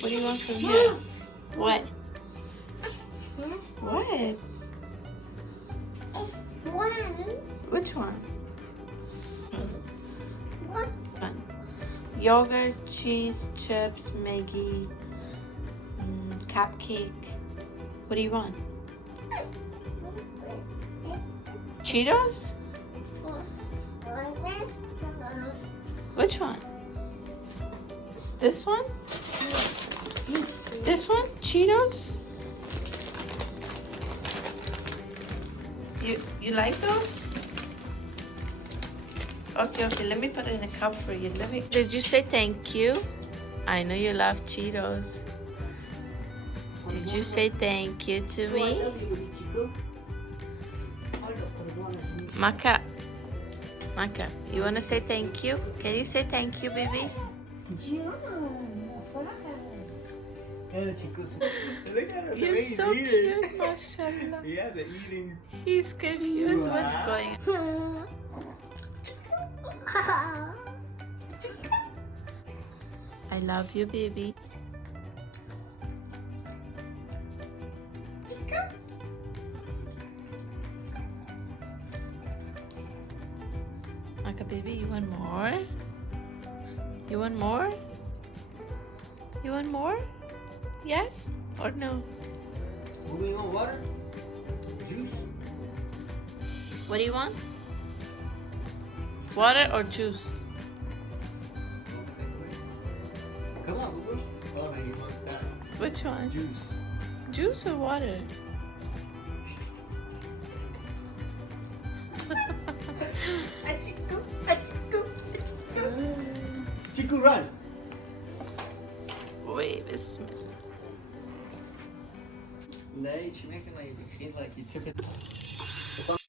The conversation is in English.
What do you want from here? What? What? It's one. Which one? What? One. Yogurt, cheese, chips, Maggie, cupcake. What do you want? Cheetos? Which one? This one? This one? Cheetos? You like those? Okay, let me put it in a cup for you. Did you say thank you? I know you love Cheetos. Did you say thank you to me? Mecca, you wanna say thank you? Can you say thank you, baby? You're so cute, mashallah. Yeah, they're eating. He's confused. What's going on? I love you, baby. Mecca, baby, you want more? You want more? You want more? Yes or no? Moving on, water? Juice? What do you want? Water or juice? Come on, boo-boo. Oh, no, he wants that. Which one? Juice. Juice or water? Chiku, run! Wait, bismillah. Nee, je merkt dat je begint like je tippen.